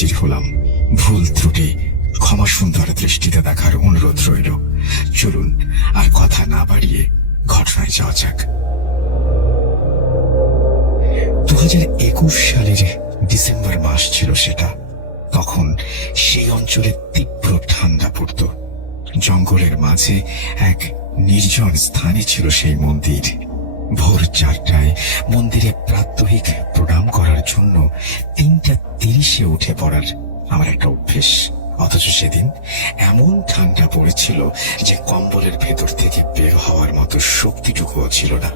হাজির হলাম। ভুল ত্রুটি ক্ষমা সুন্দর দৃষ্টিতে দেখার অনুরোধ রইল। চলুন আর কথা না বাড়িয়ে ঘটনায় যাওয়া যাক। 2021 সালের ডিসেম্বর মাস ছিল সেটা। তখন সেই অঞ্চলে তীব্র ঠান্ডা পড়ত। জঙ্গলের মাঝে এক নির্জন স্থানে ছিল সেই মন্দির। ভোর 4টায় মন্দিরে প্রাত্যহিক প্রণাম করার জন্য 3:30 উঠে পড়ার আমার একটা অভ্যেস। অথচ সেদিন এমন ঠান্ডা পড়েছিল যে কম্বলের ভেতর থেকে বের হওয়ার মতো শক্তিটুকুও ছিল না।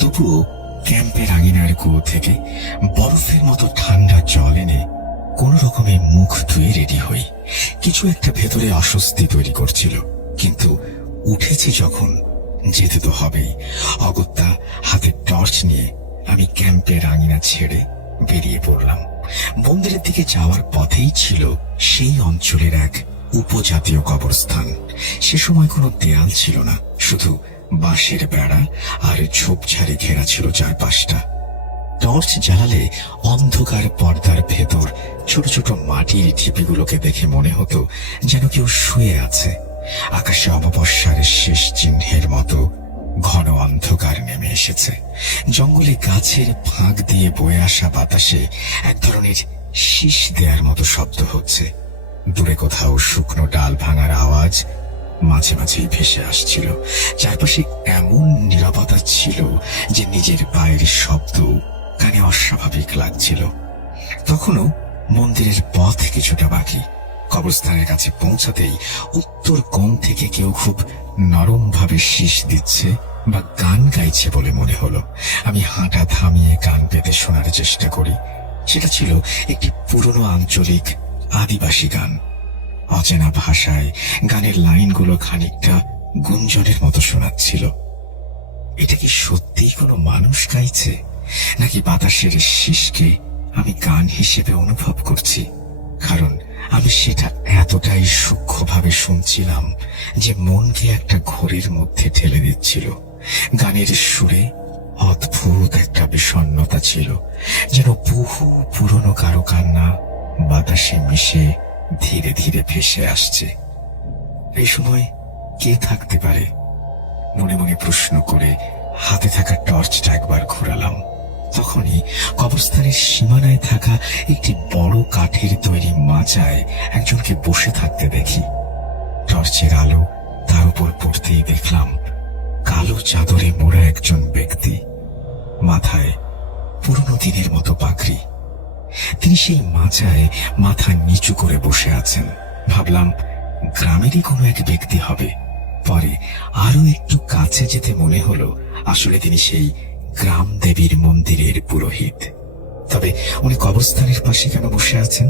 তবুও ক্যাম্পের আঙিনার কুয়ো থেকে বরফের মতো ঠান্ডা জল এনে কোন রকমে মুখ ধুয়ে রেডি হই। কিছু একটা ভেতরে অস্বস্তি তৈরি করছিল, কিন্তু উঠেছি যখন যেতে তো হবেই। অগত্যা হাতে টর্চ নিয়ে আমি ক্যাম্পের আঙিনা ছেড়ে বেরিয়ে পড়লাম। মন্দিরের দিকে যাওয়ার পথেই ছিল সেই অঞ্চলের এক উপজাতীয় কবরস্থান। সে সময় কোনো দেয়াল ছিল না, শুধু বাঁশের বেড়া আর ঝোপঝাড়ে ঘেরা ছিল চারপাশটা। টর্চ জ্বালালে অন্ধকার পর্দার ভেতর ছোট ছোট মাটির ঢিপিগুলোকে দেখে মনে হতো যেন কেউ শুয়ে আছে। আকাশে অমাবস্যার শেষ চিহ্নের মতো ঘন অন্ধকার নেমে এসেছে। জঙ্গলে গাছের ফাঁক দিয়ে বয়ে আসা বাতাসে এক ধরনের শীষ দেওয়ার মতো শব্দ হচ্ছে। দূরে কোথাও শুকনো ডাল ভাঙার আওয়াজ মাঝে মাঝেই ভেসে আসছিল। চারপাশে এমন নীরবতা ছিল যে নিজের পায়ের শব্দ কানে অস্বাভাবিক লাগছিল। তখনও মন্দিরের পথ কিছুটা বাকি। কবরস্থানের কাছে পৌঁছাতেই উত্তর কোণ থেকে কেউ খুব নরম ভাবে শীষ দিচ্ছে বা গান গাইছে বলে মনে হলো। আমি হাঁটা থামিয়ে কান পেতে শোনার চেষ্টা করি। সেটা ছিল একটি পুরনো আঞ্চলিক আদিবাসী গান। অচেনা ভাষায় গানের লাইনগুলো খানিকটা গুঞ্জনের মতো শোনাচ্ছিল। এটা কি সত্যিই কোনো মানুষ গাইছে, নাকি বাতাসের শীষকে আমি গান হিসেবে অনুভব করছি? কারণ আমি সেটা এতটাই সূক্ষ্মভাবে শুনছিলাম যে মনকে একটা ঘোরের মধ্যে ঠেলে দিচ্ছিল। গানের সুরে অদ্ভুত একটা বিষণ্ণতা ছিল, যেন বহু পুরনো কারো কান্না বাতাসে মিশে ধীরে ধীরে ভেসে আসছে। এই সময় কে থাকতে পারে মনে মনে প্রশ্ন করে হাতে থাকা টর্চটা একবার ঘোরালাম। তখনই কবরস্থানের সীমানায় থাকা একটি বড় কাঠের তৈরি মাচায় একজনকে বসে থাকতে দেখি। টর্চের আলো তার উপর পড়তেই দেখলাম কালো চাদরে মোড়া একজন ব্যক্তি, মাথায় পুরনো দিনের মতো পাগড়ি। তিনি সেই মাচায় মাথা নিচু করে বসে আছেন। ভাবলাম গ্রামেরই কোনো এক ব্যক্তি হবে। পরে আরো একটু কাছে যেতে মনে হলো আসলে তিনি সেই গ্রাম দেবীর মন্দিরের পুরোহিত। তবে উনি কবরস্থানের পাশে কেন বসে আছেন?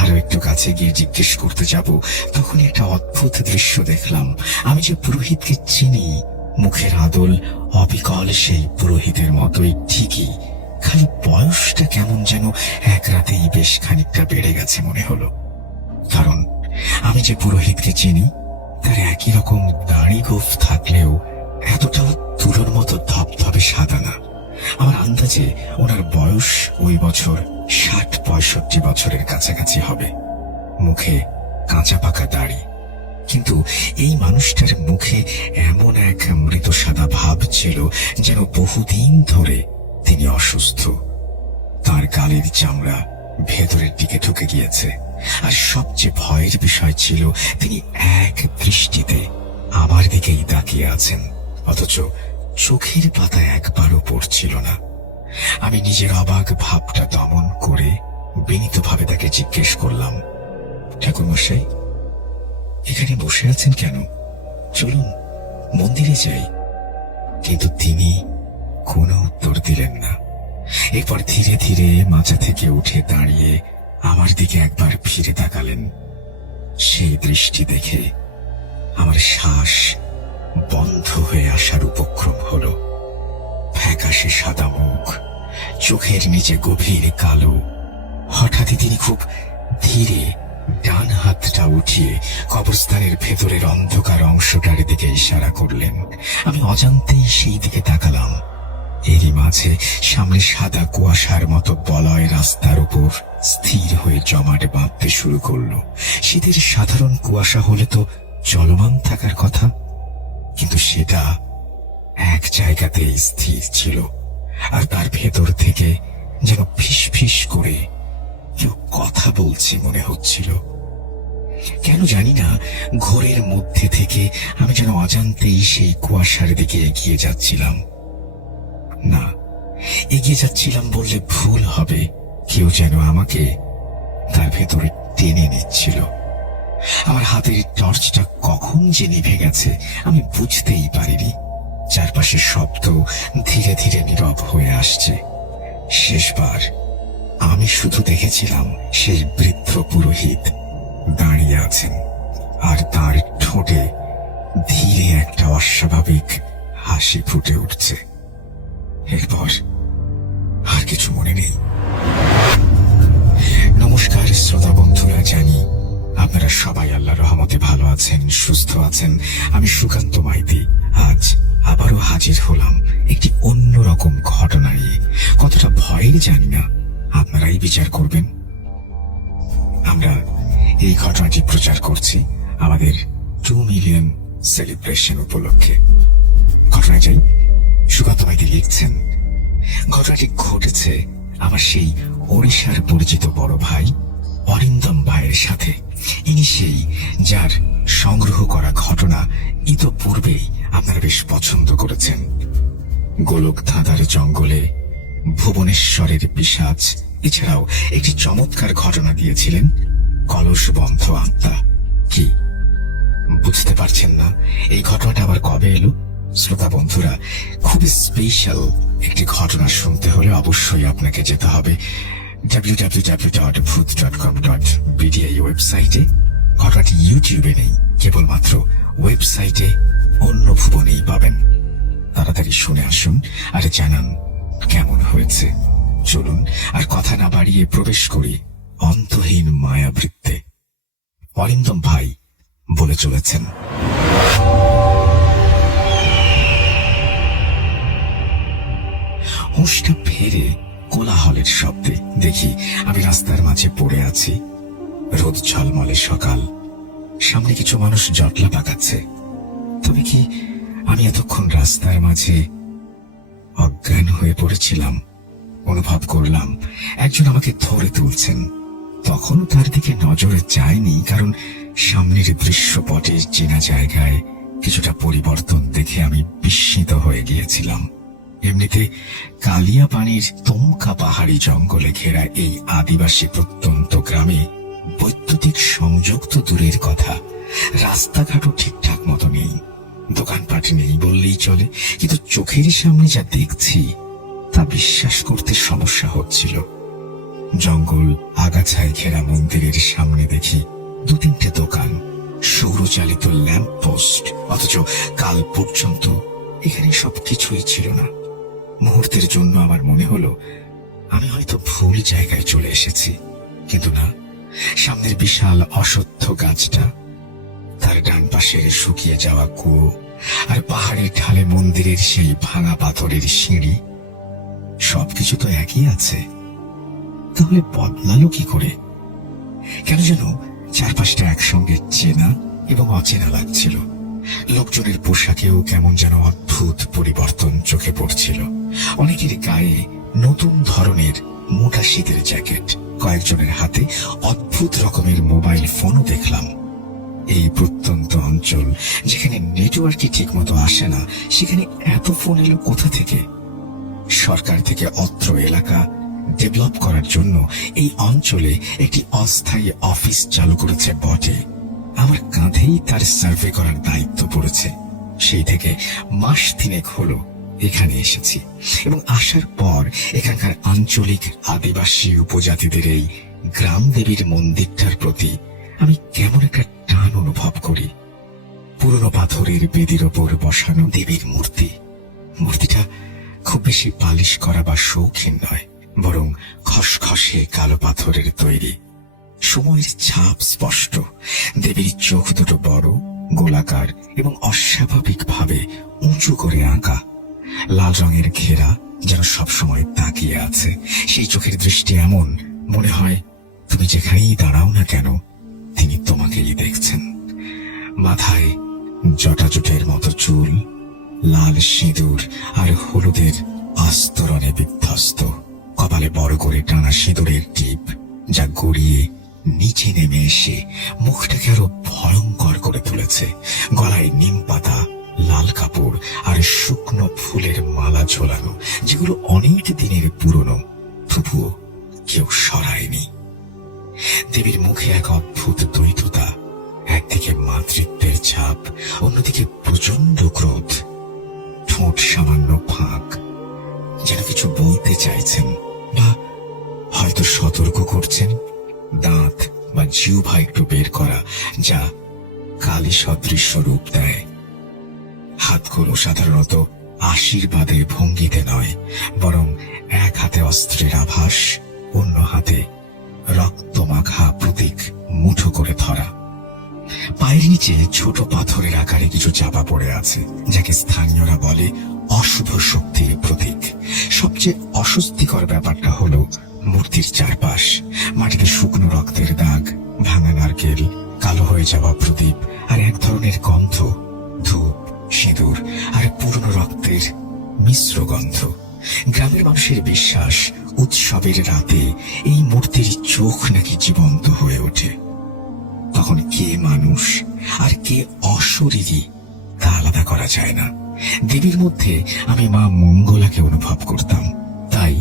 আরো একটু কাছে গিয়ে জিজ্ঞেস করতে যাব, তখনই একটা অদ্ভুত দৃশ্য দেখলাম। আমি যে পুরোহিতকে চিনি, মুখের আদল অবিকল সেই পুরোহিতের মতোই ঠিকই, খালি বয়সটা কেমন যেন এক রাতেই বেশ খানিকটা বেড়ে গেছে মনে হলো। কারণ আমি যে পুরোহিতকে চিনি তার একই রকম দাড়ি গোঁফ থাকলেও এতটাও তুলোর মতো ধবধবে সাদা না। আমার আন্দাজে ওনার বয়স ওই বছর 60-65 বছরের কাছাকাছি হবে। মুখে কাঁচা পাকা দাড়ি, কিন্তু এই মানুষটার মুখে এমন এক মৃত সাদা ভাব ছিল যেন বহুদিন ধরে তিনি অসুস্থ। তার গালের চামড়া ভেতরের দিকে ঢুকে গিয়েছে, আর সবচেয়ে ভয়ের বিষয় ছিল তিনি এক দৃষ্টিতে আমার দিকেই তাকিয়ে আছেন, অথচ চোখের পাতা একবারও পড়ছিল না। আমি নিজের অবাক ভাবটা দমন করে বিনীতভাবে তাকে জিজ্ঞেস করলাম, ঠাকুরমশাই, এখানে বসে আছেন কেন? চলুন মন্দিরে যাই। কিন্তু তিনি কোনো উত্তর দিলেন না। এরপর ধীরে ধীরে মাচা থেকে উঠে দাঁড়িয়ে আমার দিকে একবার ফিরে তাকালেন। সেই দৃষ্টি দেখে আমার শ্বাস বন্ধ হয়ে আসার উপক্রম হলো। ফ্যাকাশে সাদা মুখ, চোখের নিচে গভীর কালো। হঠাৎই তিনি খুব ধীরে ডান হাতটা উঠিয়ে কবরস্থানের ভেতরের অন্ধকার অংশটার দিকে ইশারা করলেন। আমি অজান্তেই সেই দিকে তাকালাম। এরই মাঝে সামনে সাদা কুয়াশার মতো বলয় রাস্তার উপর স্থির হয়ে জমাট বাঁধতে শুরু করলো। শীতের সাধারণ কুয়াশা হলে তো চলমান থাকার কথা, কিন্তু সেটা এক জায়গাতেই স্থির ছিল, আর তার ভেতর থেকে যেন ফিস ফিস করে কেউ কথা বলছে মনে হচ্ছিল। কেন জানি না, ঘোরের মধ্যে থেকে আমি যেন অজান্তেই সেই কুয়াশার দিকে এগিয়ে যাচ্ছিলাম। না, এগিয়ে যাচ্ছিলাম বললে ভুল হবে, কেউ যেন আমাকে তার ভেতরে টেনে নিচ্ছিল। আমার হাতের টর্চটা কখন যে নিভে গেছে আমি বুঝতেই পারিনি। চারপাশের শব্দ ধীরে ধীরে নীরব হয়ে আসছে। শেষবার আমি শুধু দেখেছিলাম সেই বৃদ্ধ পুরোহিত দাঁড়িয়ে আছেন, আর তার ঠোঁটে ধীরে একটা অস্বাভাবিক হাসি ফুটে উঠছে। এরপর আর কিছু মনে নেই। নমস্কার শ্রোতা বন্ধুরা, জানি আপনারা সবাই আল্লাহর রহমতে ভালো আছেন, সুস্থ আছেন। আমি সুকান্ত মাইতি আজ আবারও হাজির হলাম একটি অন্যরকম ঘটনা নিয়ে। কতটা ভয়ের জানি না, আপনারাই বিচার করবেন। আমরা এই ঘটনাটি প্রচার করছি আমাদের 2 মিলিয়ন সেলিব্রেশন উপলক্ষে। ঘটনায় যাই। সুকান্ত মাইতি লিখছেন, ঘটনাটি ঘটেছে আমার সেই ওড়িশার পরিচিত বড় ভাই অরিন্দম ভাইয়ের সাথে। ইনি সেই যার সংগ্রহ করা ঘটনা ইতোপূর্বেই আপনারা বেশ পছন্দ করেছেন। গোলক ধাঁধার জঙ্গলে ভুবনেশ্বরের পিশাচ, এছাড়াও একটি চমৎকার ঘটনা দিয়েছিলেন কলসবন্ধ আত্মা। কি বুঝতে পারছেন না এই ঘটনাটা আবার কবে এলো? শ্রোতা বন্ধুরা, খুবই স্পেশাল একটি ঘটনা শুনতে হলে অবশ্যই আপনাকে যেতে হবে www.bhut.com.bd এই ওয়েবসাইটে। ঘটনাটি ইউটিউবে নেই, কেবলমাত্র ওয়েবসাইটে অন্য ভুবনেই পাবেন। তাড়াতাড়ি শুনে আসুন আর জানান কেমন হয়েছে। চলুন আর কথা না বাড়িয়ে প্রবেশ করি অন্তহীন মায়াবৃত্তে। অরিন্দম ভাই বলে চলেছেন, হুঁশটা ফেরে কোলাহলের শব্দে দেখি আমি রাস্তার মাঝে পড়ে আছি। রোদ ঝলমলে সকাল, সামনে কিছু মানুষ জটলা পাকাচ্ছে। তবে কি আমি এতক্ষণ রাস্তার মাঝে অজ্ঞান হয়ে পড়েছিলাম? অনুভব করলাম একজন আমাকে ধরে তুলছেন। তখনও তার দিকে নজরে যায়নি, কারণ সামনের দৃশ্যপটের চেনা জায়গায় কিছুটা পরিবর্তন দেখে আমি বিস্মিত হয়ে গিয়েছিলাম। এমনিতে কালিয়া পানির তোমকা পাহাড়ি জঙ্গলে ঘেরা এই আদিবাসী প্রত্যন্ত গ্রামে বৈদ্যুতিক সংযোগ তো দূরের কথা, রাস্তাঘাটও ঠিকঠাক মতো নেই, দোকানপাট নেই বললেই চলে। কিন্তু চোখের সামনে যা দেখছি তা বিশ্বাস করতে সমস্যা হচ্ছিল। জঙ্গল আগাছায় ঘেরা মন্দিরের সামনে দেখি 2-3টে দোকান, সৌরচালিত ল্যাম্প পোস্ট, অথচ কাল পর্যন্ত এখানে সবকিছুই ছিল না। মুহূর্তের জন্য আমার মনে হলো আমি হয়তো ভুল জায়গায় চলে এসেছি, কিন্তু না। সামনের বিশাল অশ্বত্থ গাছটা, তার ডান পাশের শুকিয়ে যাওয়া কুয়ো, আর পাহাড়ের ঢালে মন্দিরের সেই ভাঙা পাথরের সিঁড়ি, সবকিছু তো একই আছে। তাহলে বদলালো কি করে? কেন যেন চারপাশটা একসঙ্গে চেনা এবং অচেনা লাগছিল। লোকজনের পোশাকেও কেমন যেন অদ্ভুত পরিবর্তন চোখে পড়ছিল। অনেকের গায়ে নতুন ধরনের মোটা শীতের জ্যাকেট, কয়েকজনের হাতে অদ্ভুত রকমের মোবাইল ফোনও দেখলাম। এই প্রত্যন্ত অঞ্চল, যেখানে নেটওয়ার্কই ঠিক মতো আসে না, সেখানে এত ফোন এলো কোথা থেকে? সরকার থেকে অত্র এলাকা ডেভেলপ করার জন্য এই অঞ্চলে একটি অস্থায়ী অফিস চালু করেছে বটে। আমার কাঁধেই তার সার্ভে করার দায়িত্ব পড়েছে। সেই থেকে মাস 3 হলো এখানে এসেছি, এবং আসার পর এখানকার আঞ্চলিক আদিবাসী উপজাতিদের এই গ্রাম দেবীর মন্দিরটার প্রতি আমি কেমন একটা টান অনুভব করি। পুরনো পাথরের বেদির ওপর বসানো দেবীর মূর্তি। মূর্তিটা খুব বেশি পালিশ করা বা শৌখিন নয়, বরং খসখসে কালো পাথরের তৈরি। সময়ের ছাপ স্পষ্ট। দেবীর চোখ দুটো বড়, গোলাকার এবং অস্বাভাবিকভাবে উঁচু করে আঁকা। লাল রঙের ঘেরা যেন সবসময় তাকিয়ে আছে। সেই চোখের দৃষ্টি এমন, মনে হয় তুমি যেখানেই দাঁড়াও না কেন তিনি তোমাকেই দেখছেন। মাথায় জটাজুটের মতো চুল, লাল সিঁদুর আর হলুদের আস্তরণে বিধ্বস্ত, কপালে বড় করে টানা সিঁদুরের টিপ, যা গড়িয়ে নিচে নেমে এসে মুখটাকে আরো ভয়ঙ্কর করে তুলেছে। গলায় নিম পাতা, লাল কাপড় আর শুকনো ফুলের মালা ঝোলানো, যেগুলো অনেক দিনের পুরনো, তবুও কেউ সরায়নি। দেবীর মুখে এক অদ্ভুত দ্বৈততা, একদিকে মাতৃত্বের ছাপ, অন্যদিকে প্রচন্ড ক্রোধ। ঠোঁট সামান্য ফাঁক, যেন কিছু বলতে চাইছেন বা হয়তো সতর্ক করছেন। দাঁত বা জিহ্বা একটু বের করা, যা কালী সদৃশ্য রূপ দেয়। হাতগুলো সাধারণত আশীর্বাদের ভঙ্গিতে নয়, বরং এক হাতে অস্ত্রের আভাস, অন্য হাতে রক্তমাখা প্রতীক মুঠো করে ধরা। পায়ের নিচে ছোট পাথরের আকারে কিছু চাপা পড়ে আছে, যাকে স্থানীয়রা বলে অশুভ শক্তির প্রতীক। সবচেয়ে অস্বস্তিকর ব্যাপারটা হলো মূর্তির চারপাশ মাটিতে শুকনো রক্তের দাগ, ভাঙা নারকেল, কালো হয়ে যাওয়া প্রদীপ আর এক ধরনের গন্ধ, ধূপ, সিঁদুর আর পুরনো রক্তের মিশ্র গন্ধ। গ্রামের মানুষের বিশ্বাস, উৎসবের রাতে এই মূর্তির চোখ নাকি জীবন্ত হয়ে ওঠে। তখন কে মানুষ আর কে অশরীরী তা আলাদা করা যায় না। দেবীর মধ্যে আমি মা মঙ্গলাকে অনুভব করতাম, তাই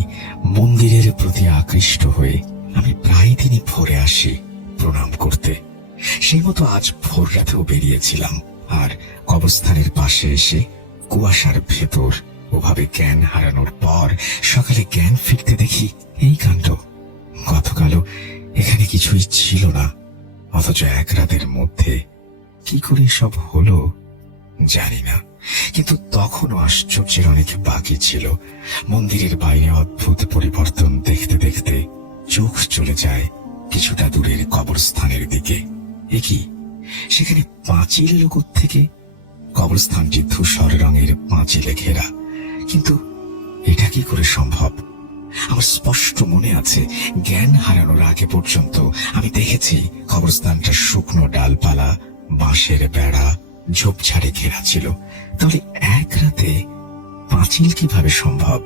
মন্দিরের প্রতি আকৃষ্ট হয়ে আমি প্রায় দিনই ভোরে আসি প্রণাম করতে। সেই মতো আজ ভোর রাতেও বেরিয়েছিলাম, আর কবরস্থানের পাশে এসে কুয়াশার ভেতর ওভাবে জ্ঞান হারানোর পর সকালে জ্ঞান ফিরতে দেখি এই কাণ্ড। গতকালও এখানে কিছুই ছিল না, অথচ এক রাতের মধ্যে কি করে সব হলো জানি না। কিন্তু তখনও আশ্চর্যের অনেক বাকি ছিল। মন্দিরের বাইরে অদ্ভুত পরিবর্তন দেখতে দেখতে চোখ চলে যায় কিছুটা দূরের কবরস্থানের দিকে। এ কি, সেখানে পাঁচিল এলো থেকে? কবরস্থানটি ধূসর রঙের পাঁচিলে ঘেরা, কিন্তু এটা কি করে সম্ভব? আমার স্পষ্ট মনে আছে, জ্ঞান হারানোর আগে পর্যন্ত আমি দেখেছি কবরস্থানটা শুকনো ডালপালা, বাঁশের বেড়া, ঝোপঝাড়ে ঘেরা ছিল। তাহলে এক রাতে পাঁচিল কিভাবে সম্ভব?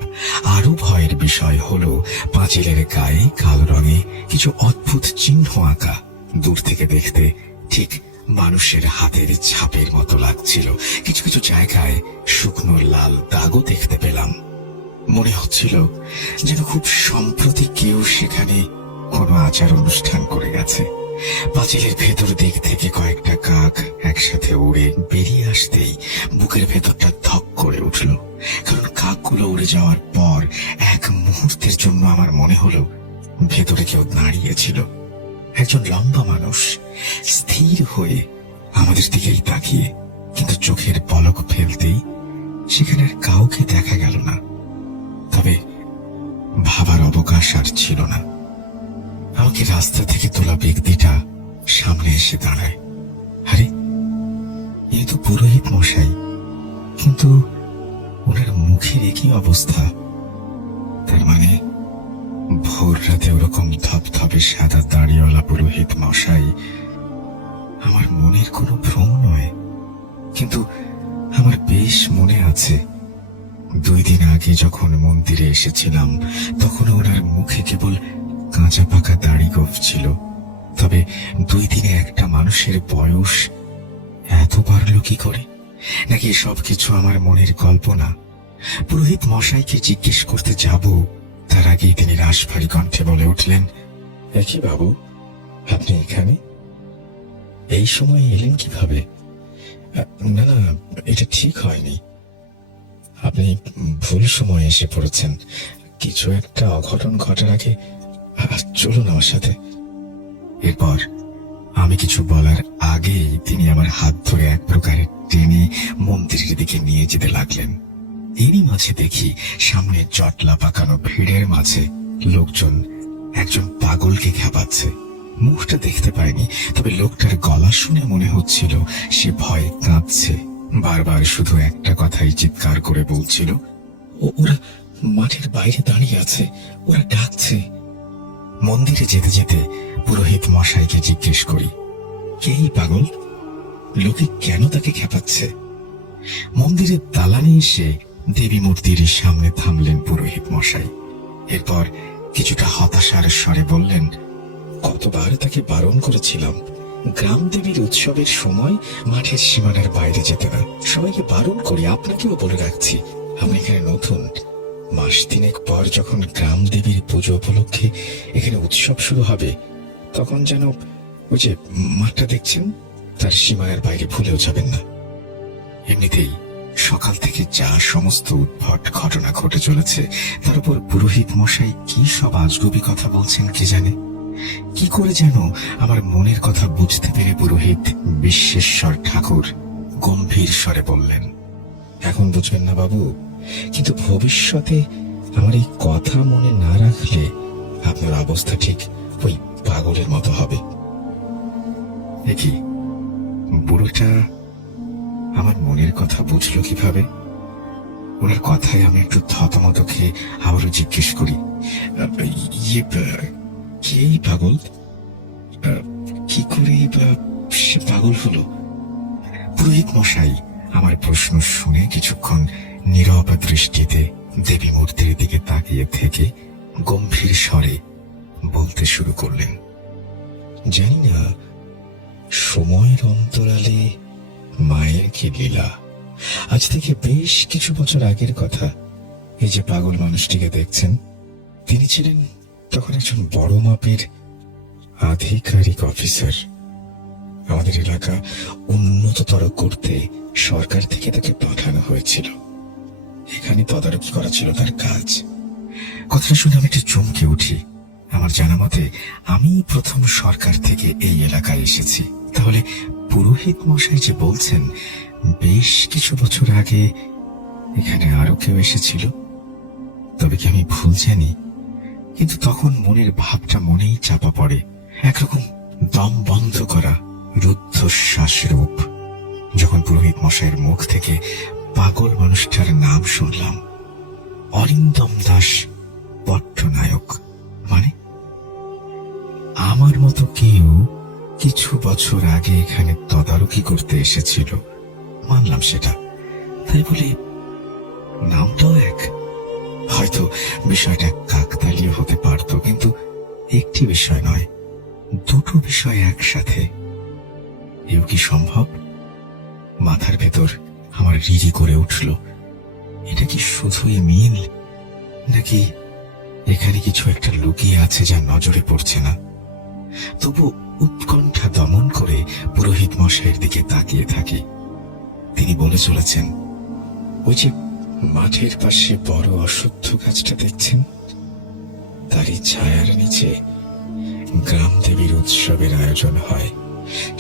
আরো ভয়ের বিষয় হলো পাঁচিলের গায়ে কালো রঙে কিছু অদ্ভুত চিহ্ন আঁকা। দূর থেকে দেখতে ঠিক মানুষের হাতের ছাপের মতো লাগছিল। কিছু কিছু জায়গায় শুকনো লাল দাগও দেখতে পেলাম। মনে হচ্ছিল যেন খুব সম্প্রতি কেউ সেখানে কোনো আচার অনুষ্ঠান করে গেছে। পাঁচিলের ভেতর দিক থেকে কয়েকটা কাক একসাথে উড়ে বেরিয়ে আসতেই বুকের ভেতরটা ধক করে উঠল, কারণ কাকগুলো উড়ে যাওয়ার পর এক মুহূর্তের জন্য আমার মনে হলো ভেতরে কেউ দাঁড়িয়েছিল। একজন লম্বা মানুষ, স্থির হয়ে আমাদের দিকেই তাকিয়ে, কিন্তু চোখের পলক ফেলতেই সেখানে আর কাউকে দেখা গেল না। তবে ভাবার অবকাশ আর ছিল না। আমাকে রাস্তা থেকে তোলা ব্যক্তিটা সামনে এসে দাঁড়ায়। আরে, এ তো পুরোহিত মশাই, কিন্তু ওনার মুখের একই অবস্থা। তার মানে ভোর রাতে ওরকম ধপধপে সাদা দাড়িওয়ালা পুরোহিত মশাই আমার মনের কোনো ভ্রম নয়। কিন্তু আমার বেশ মনে আছে, 2 দিন আগে যখন মন্দিরে এসেছিলাম তখন ওনার মুখে কেবল কাঁচা পাকা দাড়ি গোঁফ ছিল। তবে 2 দিনে একটা মানুষের বয়স এত বাড়লো কি করে? নাকি সবকিছু আমার মনের কল্পনা? পুরোহিত মশাইকে জিজ্ঞেস করতে যাব, তার আগেই তিনি রাশভারী কণ্ঠে বলে উঠলেন, একই বাবু, আপনি এখানে এই সময় এলেন কিভাবে? না না, এটা ঠিক হয়নি। আপনি ভুল সময় এসে পড়েছেন। কিছু একটা অঘটন ঘটার আগে চলুন আমার সাথে। এরপর আমি কিছু বলার আগেই তিনি আমার হাত ধরে এক প্রকারে টেনে মন্দিরের দিকে নিয়ে যেতে লাগলেন। এরই মাঝে দেখি সামনে জটলা পাকানো ভিড়ের মাঝে লোকজন একজন পাগলকে খেপাচ্ছে। মুখটা দেখতে পায়নি, তবে লোকটার গলা শুনে মনে হচ্ছিল সে ভয়ে কাঁদছে। বারবার শুধু একটা কথাই চিৎকার করে বলছিল, ওরা মাঠের বাইরে দাঁড়িয়ে আছে, ওরা ডাকছে। মন্দিরে যেতে যেতে পুরোহিত মশাইকে জিজ্ঞেস করি, কেই পাগল, লোকে কেন তাকে খেপাচ্ছে? মন্দিরের দালানে এসে দেবী মূর্তির সামনে থামলেন পুরোহিত মশাই। এরপর কিছুটা হতাশার স্বরে বললেন, কতবার তাকে বারণ করেছিলাম গ্রাম দেবীর উৎসবের সময় মাঠের সীমানার বাইরে যেতে না। সবাইকে বারণ করি, আপনাকেও বলে রাখছি, আমি এখানে নতুন। মাস তিনেক পর যখন গ্রাম দেবীর পুজো উপলক্ষে এখানে উৎসব শুরু হবে, তখন যেন ওই যে মাঠটা দেখছেন, তার সীমানার বাইরে ভুলেও যাবেন না। এমনিতেই সকাল থেকে যা সমস্ত উদ্ভট ঘটনা ঘটে চলেছে, তার উপর পুরোহিত মশাই কি সব আজগুবি কথা বলছেন কে জানে। কি করে যেন আমার মনের কথা বুঝতে পেরে পুরোহিত বিশ্বেশ্বর ঠাকুর গম্ভীর স্বরে বললেন, এখন বুঝবেন না বাবু, কিন্তু ভবিষ্যতে আমার এই কথা মনে না রাখলে আপনার অবস্থা ঠিক ওই পাগলের মতো হবে। দেখি বুড়োটা আমার মনের কথা বুঝলো কিভাবে? ওনার কথায় আমি একটু থতমত খেয়ে আবারও জিজ্ঞেস করি, ইয়ে কে পাগল? কি করে সে পাগল হলো? পুরোহিত মশাই আমার প্রশ্ন শুনে কিছুক্ষণ নীরব দৃষ্টিতে দেবী মূর্তির দিকে তাকিয়ে থেকে গম্ভীর স্বরে বলতে শুরু করলেন, জানি না সময়ের অন্তরালে মায়ের কি লীলা। আজ থেকে বেশ কিছু বছর আগের কথা। এই যে পাগল মানুষটিকে দেখছেন, তিনি ছিলেন তখন একজন বড় মাপের আধিকারিক অফিসার। আমাদের এলাকা উন্নততর করতে সরকার থেকে তাকে পাঠানো হয়েছিল। এখানে তদারকি করা ছিল তার কাজ। কথাটা শুনে আমি একটু চমকে উঠি। আমার জানা মতে আমি প্রথম সরকার থেকে এই এলাকায় এসেছি। তাহলে পুরোহিত মশাই যে বলছেন বেশ কিছু বছর আগে এখানে আরো কেউ এসেছিল, তবে কি আমি ভুল জানি? কিন্তু তখন মনের ভাবটা মনেই চাপা পড়ে, একরকম দম বন্ধ করা রুদ্ধশ্বাস রূপ। যখন পুরোহিত মশাইয়ের মুখ থেকে পাগল মানুষটার নাম শুনলাম, অরিন্দম দাস পট্টনায়ক, মানে আমার মতো কেউ কিছু বছর আগে এখানে তদারকি করতে এসেছিল, মানলাম সেটা। তাই বলে নামটাও এক। হয়তো বিষয়টা কাকতালীয় হতে পারত, কিন্তু একটি বিষয় নয়, দুটো বিষয় একসাথে। এও কি সম্ভব? মাথার ভেতর আমার রিরি করে উঠল, এটা কি শুধুই মিল, নাকি এখানে কিছু একটা লুকিয়ে আছে যা নজরে পড়ছে না? তবু উৎকণ্ঠা দমন করে পুরোহিত মশাইয়ের দিকে তাকিয়ে থাকি। তিনি বলে চলেছেন, ওই যে মাঠের পাশে বড় অশ্বত্থ গাছটা দেখছেন, তারই ছায়ার নিচে গ্রাম দেবীর উৎসবের আয়োজন হয়।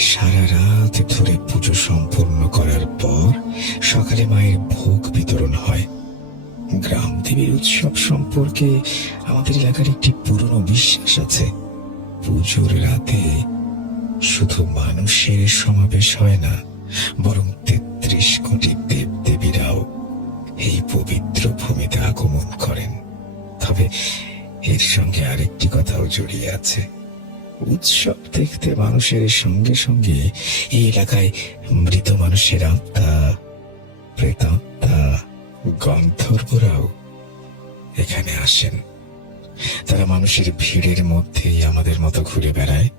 সারা রাত ধরে পুজো সম্পূর্ণ করার পর সকালে মায়ের ভোগ বিতরণ হয়। গ্রাম দেবীর উৎসব সম্পর্কে আমাদের এলাকার একটি পুরনো বিশ্বাস আছে, পুজোর রাতে শুধু মানুষের সমাবেশ হয় না, বরং ৩৩ কোটি দেব দেবীরাও এই পবিত্র ভূমিতে আগমন করেন। তবে এর সঙ্গে আরেকটি কথাও জড়িয়ে আছে, উৎসব দেখতে মানুষের সঙ্গে সঙ্গে এই এলাকায় মৃত মানুষের আত্মা, প্রেতাত্মা, গন্ধর্বরাও এখানে আসেন। তারা মানুষের ভিড়ের মধ্যেই আমাদের মতো ঘুরে বেড়ায়।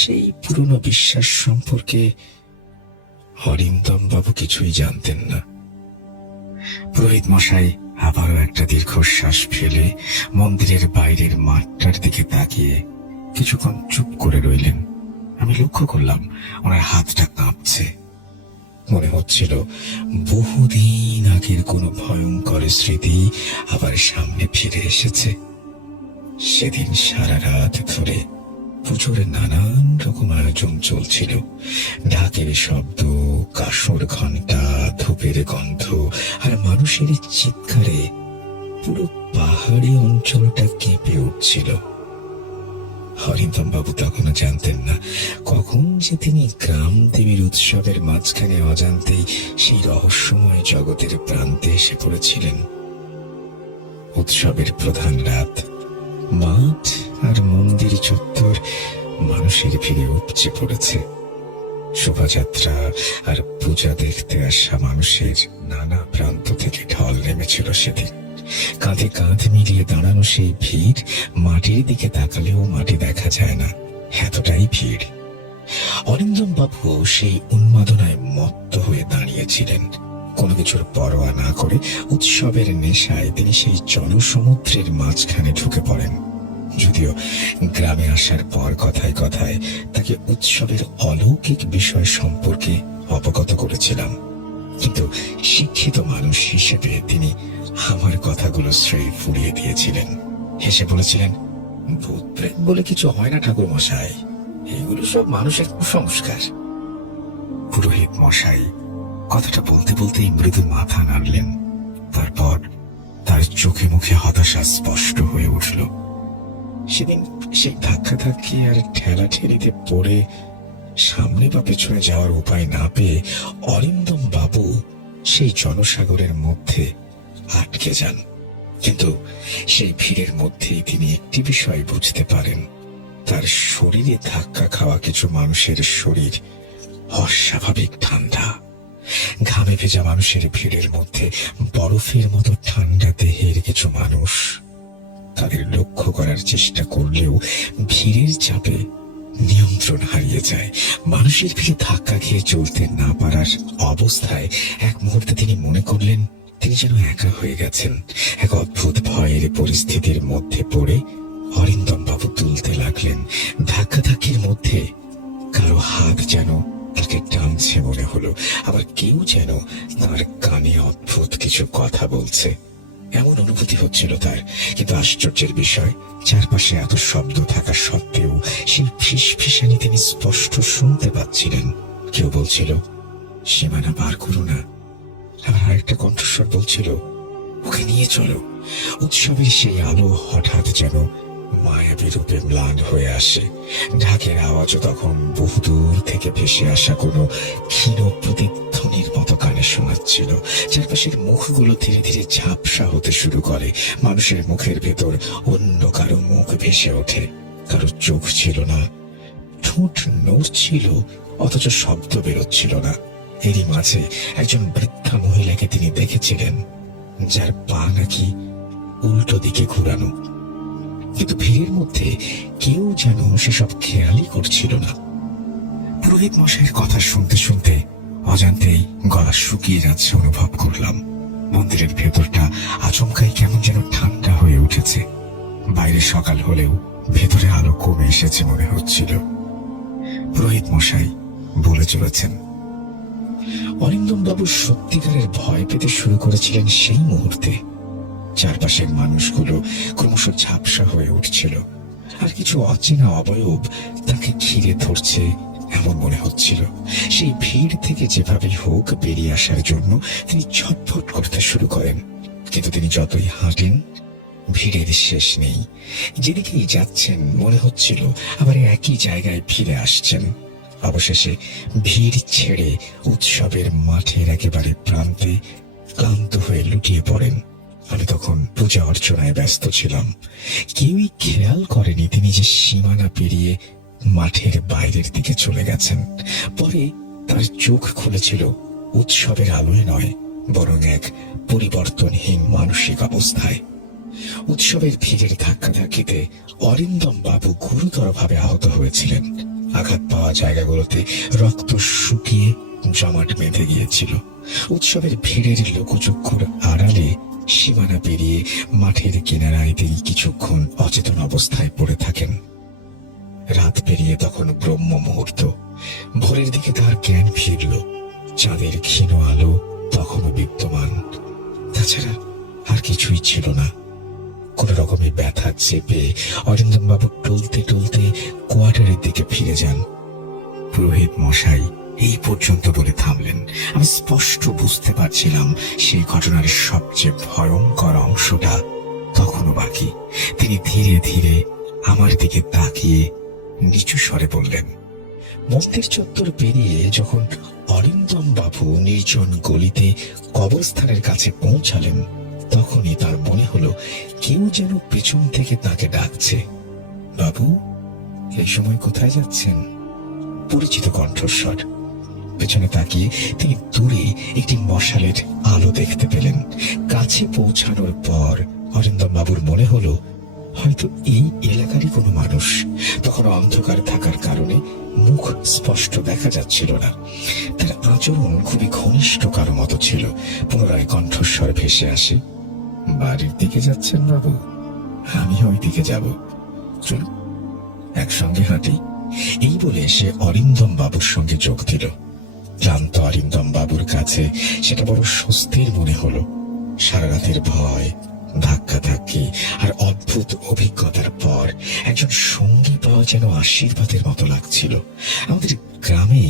সেই পুরনো বিশ্বাস সম্পর্কে অরিন্দম বাবু কিছুই জানতেন না। পুরোহিত মশাই আবারও একটা দীর্ঘশ্বাস ফেলে মন্দিরের বাইরের মাঠটার দিকে তাকিয়ে কিছুক্ষণ চুপ করে রইলেন। আমি লক্ষ্য করলাম ওনার হাতটা কাঁপছে। মনে হচ্ছিল বহুদিন আগের কোনো ভয়ঙ্কর স্মৃতি আবার সামনে ফিরে এসেছে। সেদিন সারা রাত ধরে পুজোর নানান রকম আয়োজন চলছিল। ঢাকের শব্দ, কাসর ঘন্টা, ধূপের গন্ধ আর মানুষের চিৎকারে পুরো পাহাড়ি অঞ্চলটা কেঁপে উঠছিল। অরিন্দম বাবু তখনও জানতেন না কখন যে তিনি গ্রাম দেবীর উৎসবের মাঝখানে অজান্তেই সেই রহস্যময় জগতের প্রান্তে এসে পড়েছিলেন। উৎসবের প্রধান রাত। মাঠ আর মন্দির চত্বর মানুষের ভিড়ে উপচে পড়েছে। শোভাযাত্রা আর পূজা দেখতে আসা মানুষের নানা প্রান্ত থেকে ঢল নেমেছিল সেদিন। কাঁধে কাঁধ মিলিয়ে দাঁড়ানো সেই ভিড়, মাটির দিকে তাকালেও মাটি দেখা যায় না, এতটাই ভিড়। অরিন্দম বাবু সেই উন্মাদনায় মত্ত হয়ে দাঁড়িয়েছিলেন। কোনো কিছুর পরোয়া না করে উৎসবের নেশায় তিনি সেই জনসমুদ্রের মাঝখানে ঢুকে পড়েন। যদিও গ্রামে আসার পর কথায় কথায় তাকে উৎসবের অলৌকিক বিষয় সম্পর্কে অবগত করেছিলাম, কিন্তু শিক্ষিত মানুষ হিসেবে তিনি আমার কথাগুলো শ্রেয় ফুরিয়ে দিয়েছিলেন। হেসে বলেছিলেন, ভূত প্রেত বলে কিছু হয় না ঠাকুর মশাই, এগুলো সব মানুষের কুসংস্কার। পুরোহিত মশাই কথাটা বলতে বলতেই মৃদু মাথা নাড়লেন। তারপর তার চোখে মুখে হতাশা স্পষ্ট হয়ে উঠল। সেদিন সেই ধাক্কাধাক্কি আর ঠেলাঠেলিতে পড়ে সামনে বা পেছনে যাওয়ার উপায় না পেয়ে অরিন্দম বাবু সেই জনসাগরের মধ্যে আটকে যান। কিন্তু সেই ভিড়ের মধ্যেই তিনি একটি বিষয় বুঝতে পারেন, তার শরীরে ধাক্কা খাওয়া কিছু মানুষের শরীর অস্বাভাবিক ঠান্ডা। ঘামে ভেজা মানুষের ভিড়ের মধ্যে বরফের মতো ঠান্ডা দেহের কিছু মানুষ। তাদের লক্ষ্য করার চেষ্টা করলেও ভিড়ের চাপে নিয়ন্ত্রণ হারিয়ে যায়। মানুষের ভিড়ে ধাক্কা খেয়ে চলতে না পারার অবস্থায় এক মুহূর্তে তিনি মনে করলেন তিনি যেন একা হয়ে গেছেন। এক অদ্ভুত ভয়ের পরিস্থিতির মধ্যে পড়ে অরিন্দম বাবু তুলতে লাগলেন। ধাক্কাধাক্কির মধ্যে কারো হাত যেন তাকে টানছে মনে হলো, আবার কেউ যেন তার কানে অদ্ভুত কিছু কথা বলছে, এমন অনুভূতি হচ্ছিল তার। কিন্তু আশ্চর্যের বিষয়, চারপাশে এত শব্দ থাকা সত্ত্বেও সেই ফিসফিসানি তিনি স্পষ্ট শুনতে পাচ্ছিলেন। কেউ বলছিল, সীমানা পার করো না। আবার আরেকটা কণ্ঠস্বর বলছিল, ওকে নিয়ে চলো। উৎসবের সেই আলো হঠাৎ যেন মায়াবী রূপে ম্লান হয়ে আসে। ঢাকের আওয়াজও তখন বহুদূর থেকে ভেসে আসা কোনো ক্ষীণ প্রতিধ্বনির মতো কানে শোনাচ্ছিল। চারপাশের মুখগুলো ধীরে ধীরে ঝাপসা হতে শুরু করে। মানুষের মুখের ভেতর অন্য কারো মুখ ভেসে ওঠে। কারো চোখ ছিল না, ঠোঁট নড়ছিল অথচ শব্দ বেরোচ্ছিল না। এরই মাঝে একজন বৃদ্ধা মহিলাকে তিনি দেখেছিলেন, যার পা নাকি উল্টো দিকে ঘুরানো। কিন্তু ভিড়ের মধ্যে কেউ যেন সেসব খেয়ালই করছিল না। পুরোহিত মশাইয়ের কথা শুনতে শুনতে অজান্তেই গলা শুকিয়ে যাচ্ছে অনুভব করলাম। মন্দিরের ভেতরটা আচমকাই কেমন যেন ঠান্ডা হয়ে উঠেছে। বাইরে সকাল হলেও ভেতরে আলো কমে এসেছে মনে হচ্ছিল। পুরোহিত মশাই বলে চলেছেন, অরিন্দম বাবু সত্যিকারের ভয় পেতে শুরু করেছিলেন সেই মুহূর্তে। চারপাশের মানুষগুলো ক্রমশ ঝাপসা হয়ে উঠছিল, আর কিছু অচেনা অবয়ব তাকে ঘিরে ধরছে এমন মনে হচ্ছিল। সেই ভিড় থেকে যেভাবে হোক বেরিয়ে আসার জন্য তিনি ছটফট করতে শুরু করেন। কিন্তু তিনি যতই হাঁটেন, ভিড়ের শেষ নেই। যেদিকেই যাচ্ছেন মনে হচ্ছিল আবার একই জায়গায় ফিরে আসছেন। অবশেষে ভিড় ছেড়ে উৎসবের মাঠের একেবারে প্রান্তে ক্লান্ত হয়ে লুটিয়ে পড়েন। আমি তখন পূজা অর্চনায় ব্যস্ত ছিলাম। কেউই খেয়াল করেনি তিনি যে সীমানা পেরিয়ে মাঠের বাইরের দিকে চলে গেছেন। পরে তার চোখ খুলেছিল উৎসবের আলোয় নয়, বরং এক পরিবর্তনহীন মানসিক অবস্থায়। উৎসবের ভিড়ের ধাক্কাধাক্কিতে অরিন্দম বাবু গুরুতরভাবে আহত হয়েছিলেন। আঘাত পাওয়া জায়গাগুলোতে রক্ত শুকিয়ে জমাট বেঁধে গিয়েছিল। উৎসবের ভিড়ের লোকচক্ষুর আড়ালে সীমানা পেরিয়ে মাঠের কিনারায় তিনি কিছুক্ষণ অচেতন অবস্থায় পড়ে থাকেন। রাত পেরিয়ে তখন ব্রহ্ম মুহূর্ত। ভোরের দিকে তার জ্ঞান ফিরল। চাঁদের ক্ষীণ আলো তখনও বিদ্যমান, তাছাড়া আর কিছুই ছিল না। কোন রকমে ব্যথা চেপে অরিন্দম বাবু টলতে টলতে কোয়ার্টারের দিকে ফিরে যান। পুরোহিত মশাই এই পর্যন্ত বলে থামলেন। আমি স্পষ্ট বুঝতে পারছিলাম সেই ঘটনার সবচেয়ে ভয়ঙ্কর অংশটা তখনও বাকি। তিনি ধীরে ধীরে আমার দিকে তাকিয়ে নিচু স্বরে বললেন, মন্দির চত্বর পেরিয়ে যখন অরিন্দম বাবু নির্জন গলিতে কবরস্থানের কাছে পৌঁছালেন, তখনই তার মনে হলো কেউ যেন পেছন থেকে তাকে ডাকছে। বাবু, এই সময় কোথায় যাচ্ছেন? পরিচিত কণ্ঠস্বর। পেছনে তাকিয়ে তিনি দূরে একটি মশালের আলো দেখতে পেলেন। কাছে পৌঁছানোর পর অরিন্দম বাবুর মনে হলো হয়তো এই এলাকারই কোনো মানুষ। তখন অন্ধকার থাকার কারণে মুখ স্পষ্ট দেখা যাচ্ছিল না। তার আচরণ খুবই ঘনিষ্ঠ কারো মতো ছিল। পুনরায় কণ্ঠস্বর ভেসে আসে, বাড়ির দিকে যাচ্ছেন বাবু? আমি ওই দিকে যাব, চলুন একসঙ্গে হাঁটি। এই বলে সে অরিন্দম বাবুর সঙ্গে যোগ দিল। ক্লান্ত অরিন্দম বাবুর কাছে সেটা বড় স্বস্তির মনে হলো। সারা রাতের ভয়, ধাক্কাধাক্কি আর অদ্ভুত অভিজ্ঞতার পর একজন সঙ্গী পাওয়া যেন আশীর্বাদের মতো লাগছিল। আমাদের গ্রামে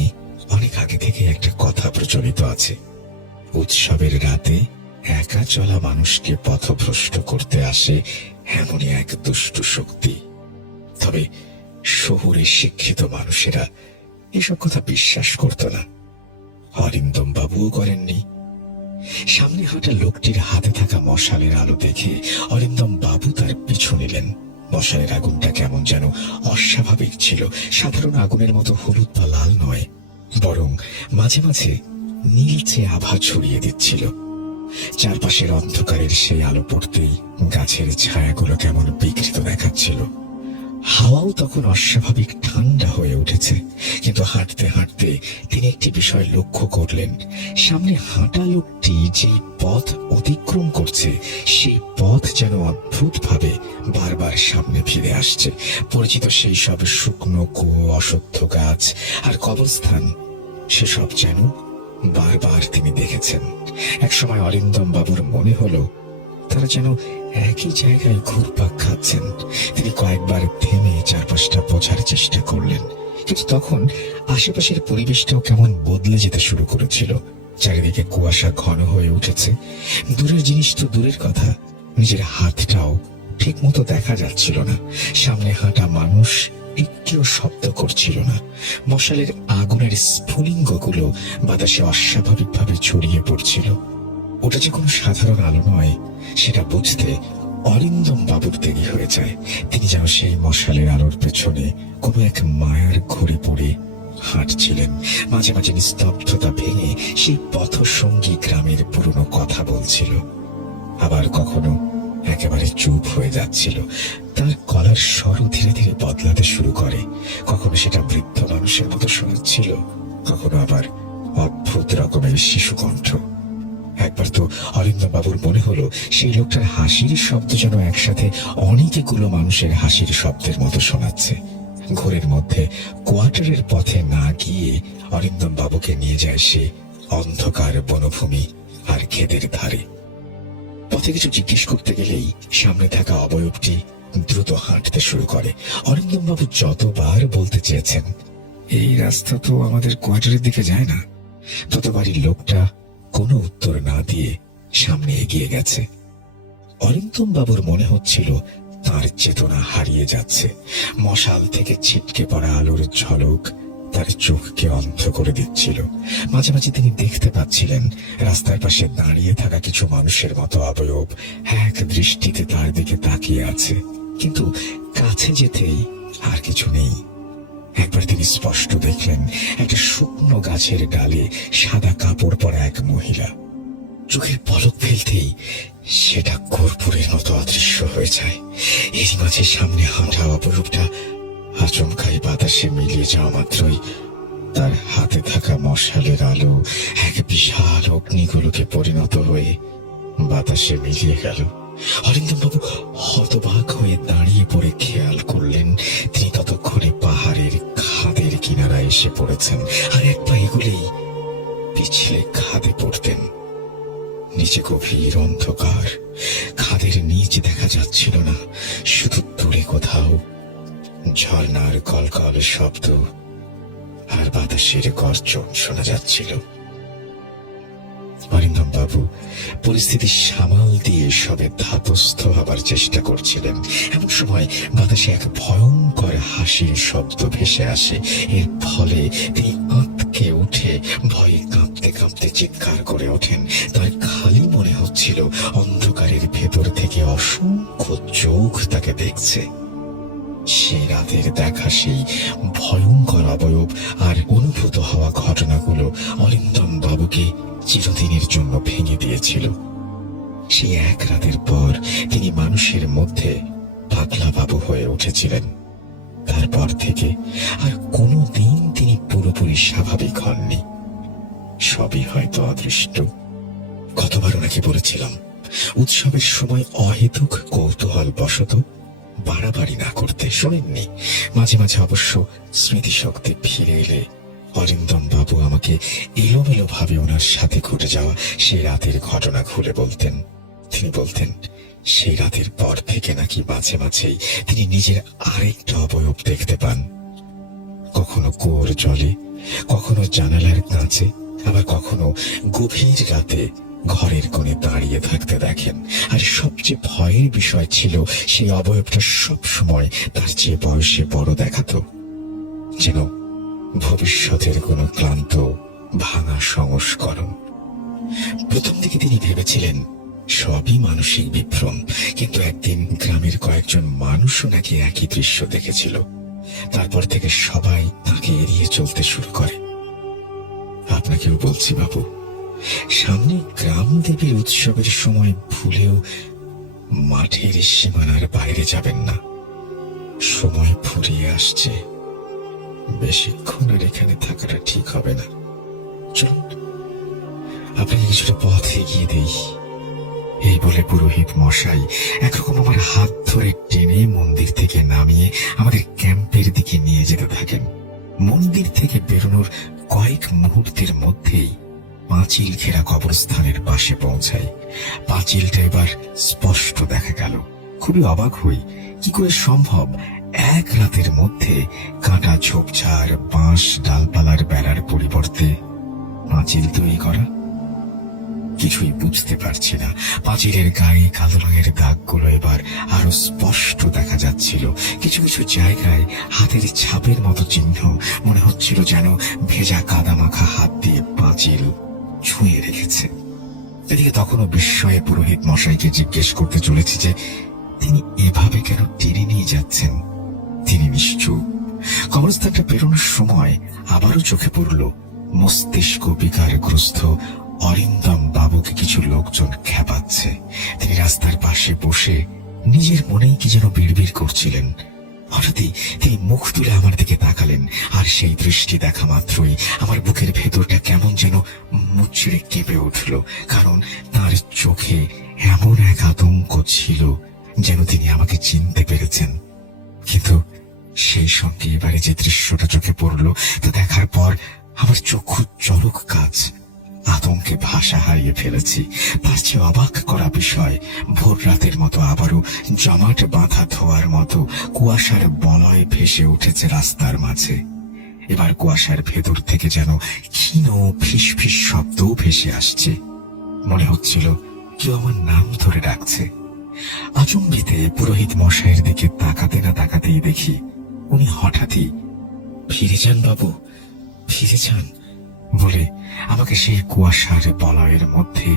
অনেক আগে থেকে একটা কথা প্রচলিত আছে, উৎসবের রাতে একা চলা মানুষকে পথভ্রষ্ট করতে আসে এমনই এক দুষ্ট শক্তি। তবে শহুরে শিক্ষিত মানুষেরা এসব কথা বিশ্বাস করত না। অরিন্দম বাবুও করেননি। সামনে হাঁটা লোকটির হাতে থাকা মশালের আলো দেখে অরিন্দম বাবু তার পিছু নিলেন। মশালের আগুনটা কেমন যেন অস্বাভাবিক ছিল। সাধারণ আগুনের মতো হলুদ বা লাল নয়, বরং মাঝে মাঝে নীলচে আভা ছড়িয়ে দিচ্ছিল। চারপাশের অন্ধকারের সেই আলো পড়তেই গাছের ছায়াগুলো কেমন বিকৃত দেখাচ্ছিল। হাওয়াও তখন অস্বাভাবিক ঠান্ডা হয়ে উঠেছে। কিন্তু হাঁটতে হাঁটতে তিনি একটি বিষয় লক্ষ্য করলেন। সামনে হাঁটা লোকটি যে পথ অতিক্রম করছে, সেই পথ যেন অদ্ভুত ভাবে বারবার সামনে ফিরে আসছে। পরিচিত সেই সব শুকনো কুয়ো, অশ্বত্থ গাছ আর কবরস্থান, সেসব যেন বারবার তিনি দেখেছেন। একসময় অরিন্দম বাবুর মনে হলো তারা যেন একই জায়গায় ঘুরপাক খাচ্ছেন। তিনি কয়েকবার থেমে চারপাশটা বোঝার চেষ্টা করলেন, কিন্তু তখন আশেপাশের পরিবেশটাও কেমন বদলে যেতে শুরু করেছিল। চারিদিকে কুয়াশা ঘন হয়ে উঠেছে। দূরের জিনিস তো দূরের কথা, নিজের হাতটাও ঠিক মতো দেখা যাচ্ছিল না। সামনে হাঁটা মানুষ একটিও শব্দ করছিল না। মশালের আগুনের স্ফুলিঙ্গগুলো বাতাসে অস্বাভাবিকভাবে ছড়িয়ে পড়ছিল। ওটা যে কোনো সাধারণ আলো নয়, সেটা বুঝতে অরিন্দম বাবুর দেরি হয়ে যায়। তিনি যেন সেই মশালের আলোর পেছনে কোনো এক মায়ার ঘুরে পড়ে হাঁটছিলেন। মাঝে মাঝে নিস্তব্ধতা ভেঙে সেই পথসঙ্গী গ্রামের পুরনো কথা বলছিল, আবার কখনো একেবারে চুপ হয়ে যাচ্ছিল। তার গলার স্বরও ধীরে ধীরে বদলাতে শুরু করে। কখনো সেটা বৃদ্ধ মানুষের মতো শোনাচ্ছিল, কখনো আবার অদ্ভুত রকমের শিশু কণ্ঠ। একবার তো অরিন্দম বাবুর মনে হলো সেই লোকটার হাসির শব্দ যেন একসাথে অনেকগুলো মানুষের হাসির শব্দের মতো শোনাচ্ছে। ঘোরের মধ্যে কোয়ার্টারের পথে না গিয়ে অরিন্দম বাবুকে নিয়ে যায় সে অন্ধকার বনভূমি আর ক্ষেতের ধারে। পথে কিছু জিজ্ঞেস করতে গেলেই সামনে থাকা অবয়বটি দ্রুত হাঁটতে শুরু করে। অরিন্দম বাবু যতবার বলতে চেয়েছেন এই রাস্তা তো আমাদের কোয়ার্টারের দিকে যায় না, ততবারই লোকটা কোনো উত্তর না দিয়ে সামনে এগিয়ে গেছে। অরিন্দম বাবুর মনে হচ্ছিল তার চেতনা হারিয়ে যাচ্ছে। মশাল থেকে ছিটকে পড়া আলোর ঝলক তার চোখকে অন্ধ করে দিচ্ছিল। মাঝে মাঝে তিনি দেখতে পাচ্ছিলেন রাস্তার পাশে দাঁড়িয়ে থাকা কিছু মানুষের মতো অবয়ব এক দৃষ্টিতে তার দিকে তাকিয়ে আছে, কিন্তু কাছে যেতেই আর কিছু নেই। একবার তিনি স্পষ্ট দেখলেন একটা শুকনো গাছের ডালে সাদা কাপড় পরা এক মহিলা। চোখের পলক ফেলতেই সেটা কর্পূরের মতো অদৃশ্য হয়ে যায়। এরই মাঝে সামনে হাঁটা অপরূপটা আচমকাই বাতাসে মিলিয়ে যাওয়া মাত্রই তার হাতে থাকা মশালের আলো এক বিশাল অগ্নিগোলকে পরিণত হয়ে বাতাসে মিলিয়ে গেল। অরিন্দম বাবু হতবাক হয়ে দাঁড়িয়ে পড়ে খেয়াল করলেন তিনি ততক্ষণে পাহাড়ের খাদের কিনারায় এসে পড়েছেন, আর এক পা এগুলেই পিছলে খাদে পড়তেন। নিচে গভীর অন্ধকার, খাদের নিচ দেখা যাচ্ছিল না, শুধু দূরে কোথাও ঝর্ণার কলকল শব্দ আর বাতাসের গর্জন শোনা যাচ্ছিল। অরিন্দম বাবু পরিস্থিতি সামাল দিয়ে সবে ধাতস্থ হবার চেষ্টা করছিলেন। এমন সময় বাতাসে এক ভয়ঙ্কর হাসির শব্দ ভেসে আসে। এর ফলে তিনি আঁতকে থেকে উঠে ভয়ে কাঁপতে কাঁপতে চিৎকার করে ওঠেন। তার খালি মনে হচ্ছিল অন্ধকারের ভেতর থেকে অসংখ্য চোখ তাকে দেখছে। সে রাতের দেখা সেই ভয়ঙ্কর অবয়ব আর অনুভূত হওয়া ঘটনাগুলো অরিন্দম বাবুকে চিরদিনের জন্য ভেঙে দিয়েছিল। সেই এক রাতের পর তিনি মানুষের মধ্যে পাগলা বাবু হয়ে উঠেছিলেন। তারপর থেকে আর কোনোদিন তিনি পুরোপুরি স্বাভাবিক হননি। সবই হয়তো অদৃষ্ট। কতবার ওনাকে বলেছিলাম উৎসবের সময় অহেতুক কৌতূহল বশত বাড়াবাড়ি না করতে, শোনেননি। মাঝে মাঝে অবশ্য স্মৃতিশক্তি ফিরে এলে অরিন্দম বাবু আমাকে এলোমেলো ভাবে ওনার সাথে ঘটে যাওয়া সেই রাতের ঘটনা খুলে বলতেন। তিনি বলতেন সেই রাতের পর থেকে নাকি মাঝে মাঝেই তিনি নিজের আরেকটা অবয়ব দেখতে পান। কখনো কুয়োর জলে, কখনো জানালার কাছে, আবার কখনো গভীর রাতে ঘরের কোণে দাঁড়িয়ে থাকতে দেখেন। আর সবচেয়ে ভয়ের বিষয় ছিল সেই অবয়বটা সব সময় তার চেয়ে বয়সে বড় দেখাতো, যেন ভবিষ্যতের কোনো ক্লান্ত ভাঙা সংস্করণ। প্রথম দিকে তিনি ভেবেছিলেন সবই মানসিক বিভ্রম, কিন্তু একদিন গ্রামের কয়েকজন মানুষও নাকি একই দৃশ্য দেখেছিল। তারপর থেকে সবাই তাকে এড়িয়ে চলতে শুরু করে। আপনাকেও বলছি বাবু, সামনে গ্রাম দেবীর উৎসবের সময় ভুলেও মাঠের সীমানার বাইরে যাবেন না। সময় ফুরিয়ে আসছে, বেশিক্ষণ আর এখানে থাকাটা ঠিক হবে না। চলুন আপনাকে কিছুটা পথ এগিয়ে দেই। এই বলে পুরোহিত মশাই একরকম আমার হাত ধরে টেনে মন্দির থেকে নামিয়ে আমাদের ক্যাম্পের দিকে নিয়ে যেতে থাকেন। মন্দির থেকে বেরোনোর কয়েক মুহূর্তের মধ্যেই পাঁচিল ঘেরা কবরস্থানের পাশে পৌঁছাই। পাঁচিলটা এবার স্পষ্ট দেখা গেল। খুবই অবাক হই, কি করে সম্ভব এক রাতের মধ্যে কাঁটা ঝোপঝাড় বাঁশ ডালপালার বেড়ার পরিবর্তে পাঁচিল তৈরি করা। কিছুই বুঝতে পারছি না। পাঁচিলের গায়ে কালো রঙের দাগগুলো এবার আরো স্পষ্ট দেখা যাচ্ছিল। কিছু কিছু জায়গায় হাতের ছাপের মতো চিহ্ন, মনে হচ্ছিল যেন ভেজা কাদা মাখা হাত দিয়ে পাঁচিল ছুঁয়ে রেখেছে। এদিকে তখনও বিস্ময়ে পুরোহিত মশাইকে জিজ্ঞেস করতে চলেছি যে তিনি এভাবে কেন টেনে নিয়ে যাচ্ছেন। তিনি নিশ্চুপ। কবরস্থানটা পেরোনোর সময় আবারও চোখে পড়ল মস্তিষ্ক বিকারগ্রস্ত অরিন্দম বাবুকে কিছু লোকজন খেপাচ্ছে। তিনি রাস্তার পাশে বসে নিজের মনেই কি যেন বিড়বিড় করছিলেন। হঠাৎই তিনি মুখ তুলে আমার দিকে তাকালেন, আর সেই দৃষ্টি দেখা মাত্রই আমার বুকের ভেতরটা কেমন যেন মুচড়ে কেঁপে উঠল। কারণ তার চোখে এমন এক আতঙ্ক ছিল যেন তিনি আমাকে চিনতে পেরেছেন। কিন্তু সেই সঙ্গে এবারে যে দৃশ্যটা চোখে পড়ল তা দেখার পর আমার চক্ষু চরক কাজ। আতঙ্কে ভাষা হারিয়ে ফেলেছি। তার চেয়ে অবাক করা বিষয়, ভোর রাতের মতো আবারও জমাট বাঁধা ধোয়ার মতো কুয়াশার বলয় ভেসে উঠেছে রাস্তার মাঝে। এবার কুয়াশার ভেতর থেকে যেন ক্ষীণ ফিস ফিস শব্দও ভেসে আসছে। মনে হচ্ছিল কেউ আমার নাম ধরে ডাকছে। আচম্বিতে পুরোহিত মশাইয়ের দিকে তাকাতে না তাকাতেই দেখি উনি হঠাৎই ফিরে যান বাবু, ফিরে যান বলে আমাকে সেই কুয়াশার বলয়ের মধ্যে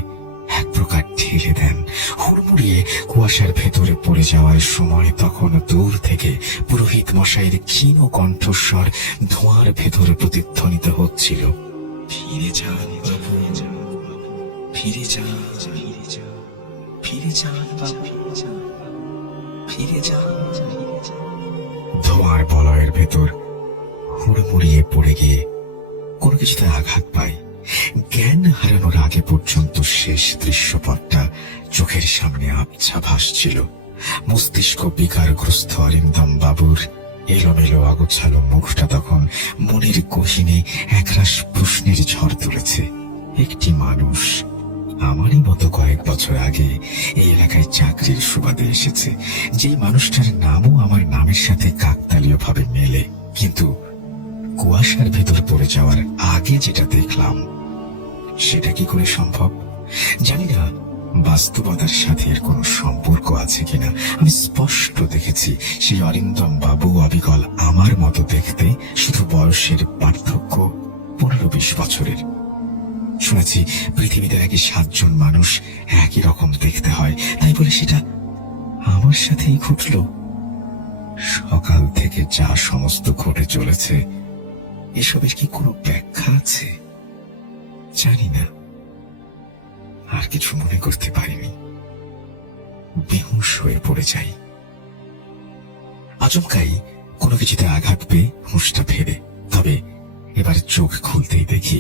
এক প্রকার ঠেলে দেন। হুড়মুড়িয়ে কুয়াশার ভেতরে পড়ে যাওয়ার সময় তখন দূর থেকে পুরোহিত মশাইয়ের ক্ষীণ কণ্ঠস্বর ধোঁয়ার ভেতরে প্রতিধ্বনিত হচ্ছিল, ফিরে যান বাবু, ফিরে যান, ফিরে যান বাবু, ফিরে যান। ধোঁয়ার বলয়ের ভেতর হুড়মুড়িয়ে পড়ে গিয়ে কোনো কিছুতে আঘাত পাই। জ্ঞান হারানোর আগে পর্যন্ত শেষ দৃশ্যপটটা চোখের সামনে আবছা ভাসছিল। মস্তিষ্ক বিকারগ্রস্ত অরিন্দম বাবুর এলোমেলো আগোছালো মুখটা তখন মনের গহীনে একরাশ প্রশ্নের ঝড় তুলেছে। একটি মানুষ আমারই মতো কয়েক বছর আগে এই এলাকায় চাকরির সুবাদে এসেছে, যেই মানুষটার নামও আমার নামের সাথে কাকতালীয় ভাবে মেলে, কিন্তু কুয়াশার ভেতর পড়ে যাওয়ার আগে যেটা দেখলাম সেটা কি করে সম্ভব? জানি না বাস্তবতার সাথে এর কোনো সম্পর্ক আছে কিনা। আমি স্পষ্ট দেখেছি সেই অরিন্দম বাবু অবিকল আমার মতো দেখতে, শুধু বয়সের পার্থক্য 15 20 বছরের। শুনেছি পৃথিবীতে নাকি 7 জন মানুষ একই রকম দেখতে হয়, তাই বলে সেটা আমার সাথেই ঘটল। সকাল থেকে যা সমস্ত ঘটে চলেছে, এসবের কি কোনো ব্যাখ্যা আছে জানি না। আর কিছু মনে করতে পারিনি, বেহুশ হয়ে পড়ে যাই। আচমকাই কোনো কিছুতে আঘাত পেয়ে হুঁশটা ফেরে, তবে এবার চোখ খুলতেই দেখি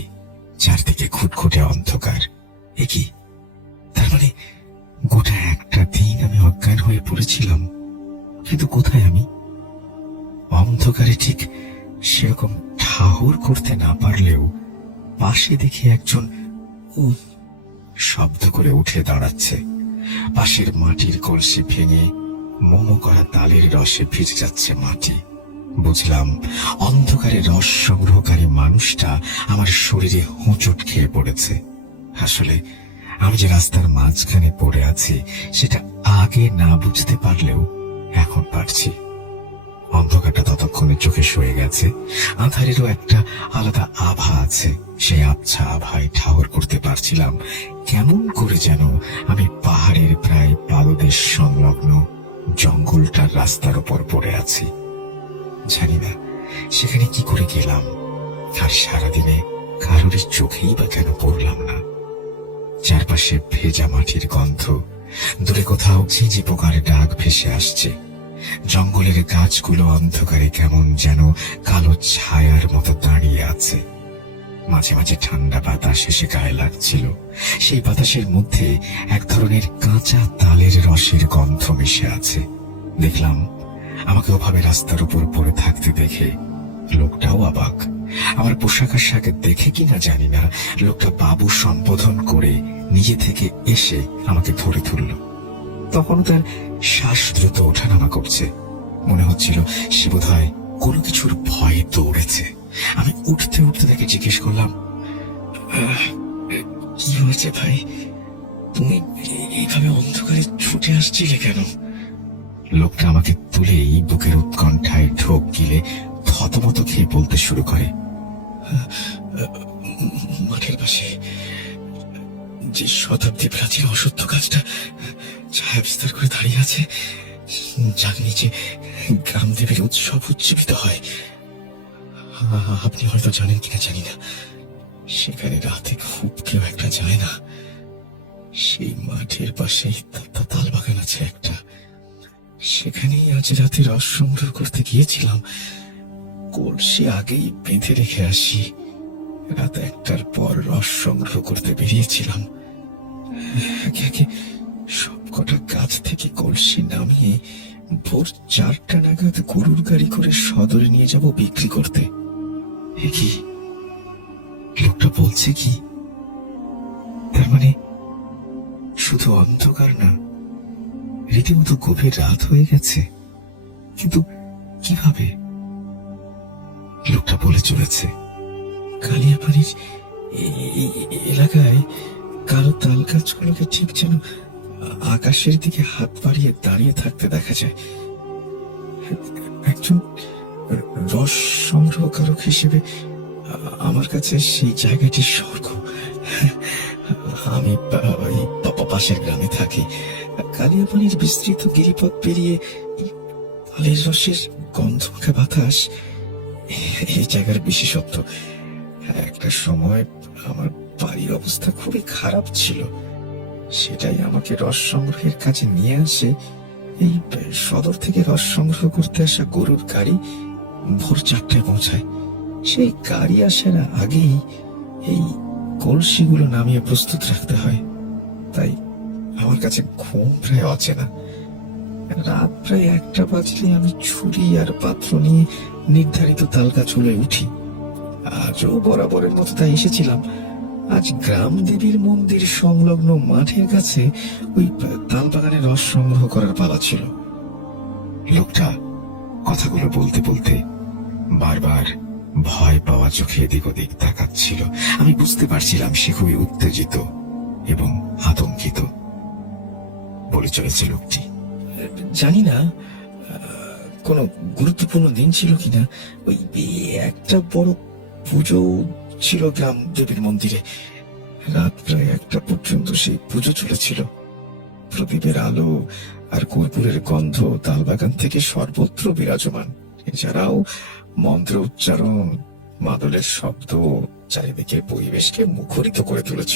চারদিকে খুটখুটে অন্ধকার। এ কি? তার মানে গোটা একটা দিন আমি অজ্ঞান হয়ে পড়েছিলাম, কিন্তু কোথায় আমি? অন্ধকারে ঠিক সেরকম ঠাহর করতে না পারলেও পাশে দেখি একজন শব্দ করে উঠে দাঁড়াচ্ছে। পাশের মাটির কলসি ভেঙে মোমো করা তালের রসে ভিজে যাচ্ছে মাটি। বুঝলাম অন্ধকারে রস সংগ্রহকারী মানুষটা আমার শরীরে হোঁচট খেয়ে পড়েছে। আসলে আমি যে রাস্তার মাঝখানে পড়ে আছি সেটা আগে না বুঝতে পারলেও এখন পারছি। অন্ধকারটা ততক্ষণে চোখে সয়ে গেছে, আঁধারেরও একটা আলাদা আভা আছে। সেই আবছা আভায় ঠাহর করতে পারছিলাম কেমন করে যেন আমি পাহাড়ের প্রায় পাদদেশ সংলগ্ন জঙ্গলটার রাস্তার উপর পড়ে আছি। জানি না সেখানে কি করে গেলাম, আর সারাদিনে কারোর চোখেই বা কেন পড়লাম না। চারপাশে ভেজা মাটির গন্ধ, দূরে কোথাও ঝিঁঝি পোকার ডাক ভেসে আসছে। জঙ্গলের গাছগুলো অন্ধকারে কেমন যেন কালো ছায়ার মতো দাঁড়িয়ে আছে। মাঝে মাঝে ঠান্ডা বাতাস এসে গায়ে লাগছিল। সেই বাতাসের মধ্যে এক ধরনের কাঁচা তালের রসের গন্ধ মিশে আছে। দেখলাম আমাকে ওভাবে রাস্তার উপর পড়ে থাকতে দেখে লোকটাও অবাক। আমার পোশাক আশাক দেখে কিনা জানি না, লোকটা বাবু সম্বোধন করে নিজে থেকে এসে আমাকে ধরে তুলল। তখন তার শ্বাস দ্রুত ওঠানামা করছে। মনে হচ্ছিল সে বোধহয় কোনো কিছুর ভয়ে দৌড়েছে। আমি উঠতে উঠতে তাকে জিজ্ঞেস করলাম, কি হয়েছে ভাই? তুমি এইভাবে অন্ধকারে ছুটে আসছিলে কেন? লোকটা আমাকে তুলেই বুকের উৎকণ্ঠায় ঢোক গিলে থতমত খেয়ে বলতে শুরু করে, মাঠের পাশে যে শতাব্দী প্রাচীন অসত্য গাছটা ছায়া বিস্তার করে দাঁড়িয়ে আছে, যার নিচে গ্রাম দেবীর উৎসব উজ্জীবিত হয়, আপনি হয়তো জানেন কিনা জানি না, সেখানে রাতে খুব কেউ একটা যায় না। সেই মাঠের পাশেই তাল বাগান আছে একটা, সেখানেই আজ রাতে রস সংগ্রহ করতে গিয়েছিলাম। কলসি আগেই বেঁধে রেখে আসি, রাত 1টার পর রস সংগ্রহ করতে বেরিয়েছিলাম। একে একে সব কটা গাছ থেকে কলসি নামিয়ে ভোর 4টা নাগাদ গরুর গাড়ি করে সদরে নিয়ে যাব বিক্রি করতে। এ কি? লোকটা বলছে কি? তার মানে শুধু অন্ধকার না, রীতিমতো গভীর রাত হয়ে গেছে। কিন্তু কিভাবে? লোকটা বলে চলেছে, কালিয়াপাড়ির এলাকায় কালো তাল গাছগুলোকে ঠিক যেন আকাশের দিকে হাত বাড়িয়ে দাঁড়িয়ে থাকতে দেখা যায়। একজন রস সংগ্রহকারক হিসেবে আমার কাছে সেই জায়গাটি স্বর্গ। আমি পাশের গ্রামে থাকি। কালিয়াপাড়ির বিস্তৃত গিরিপথ পেরিয়ে তালের রসের গন্ধমাখা বাতাস এই জায়গার বিশেষত্ব। একটা সময় আমার বাড়ির অবস্থা খুবই খারাপ ছিল, সেটাই আমাকে রস সংগ্রহের কাজে নিয়ে আসে। এই সদর থেকে রস সংগ্রহ করতে আসা গরুর গাড়ি ভোর 4টায় পৌঁছায়। সেই গাড়ি আসার আগেই এই কলসিগুলো নামিয়ে প্রস্তুত রাখতে হয়। তাই আমার কাছে ঘুম প্রায় অচেনা। রাত প্রায় 1টা বাজলে আমি ছুরি আর পাত্র নিয়ে নির্ধারিত তালগাছ চলে উঠি। আজও বরাবরের মতো তাই এসেছিলাম। আজ গ্রাম দেবীর মন্দির সংলগ্ন মাঠের কাছে ওই তাল বাগানে রস সংগ্রহ করার পালা ছিল। লোকটা কথাগুলো বলতে বলতে বারবার ভয় পাওয়া চোখে এদিক ওদিক তাকাচ্ছিল। আমি বুঝতে পারছিলাম সে খুবই উত্তেজিত এবং আতঙ্কিত। বলে চলেছে লোকটি, জানি না কোনো গুরুত্বপূর্ণ দিন ছিল কিনা, ওই একটা বড় পুজো হচ্ছিল গ্রাম দেবীর মন্দিরে। রাত প্রায় 1টা পর্যন্ত সেই পুজো চলেছিল। প্রদীপের আলো আর কর্পূরের গন্ধ তালবাগান থেকে সর্বত্র বিরাজমান। এছাড়াও মন্ত্র উচ্চারণ, মাদলের শব্দ চারিদিকের পরিবেশকে মুখরিত করে তুলেছিল।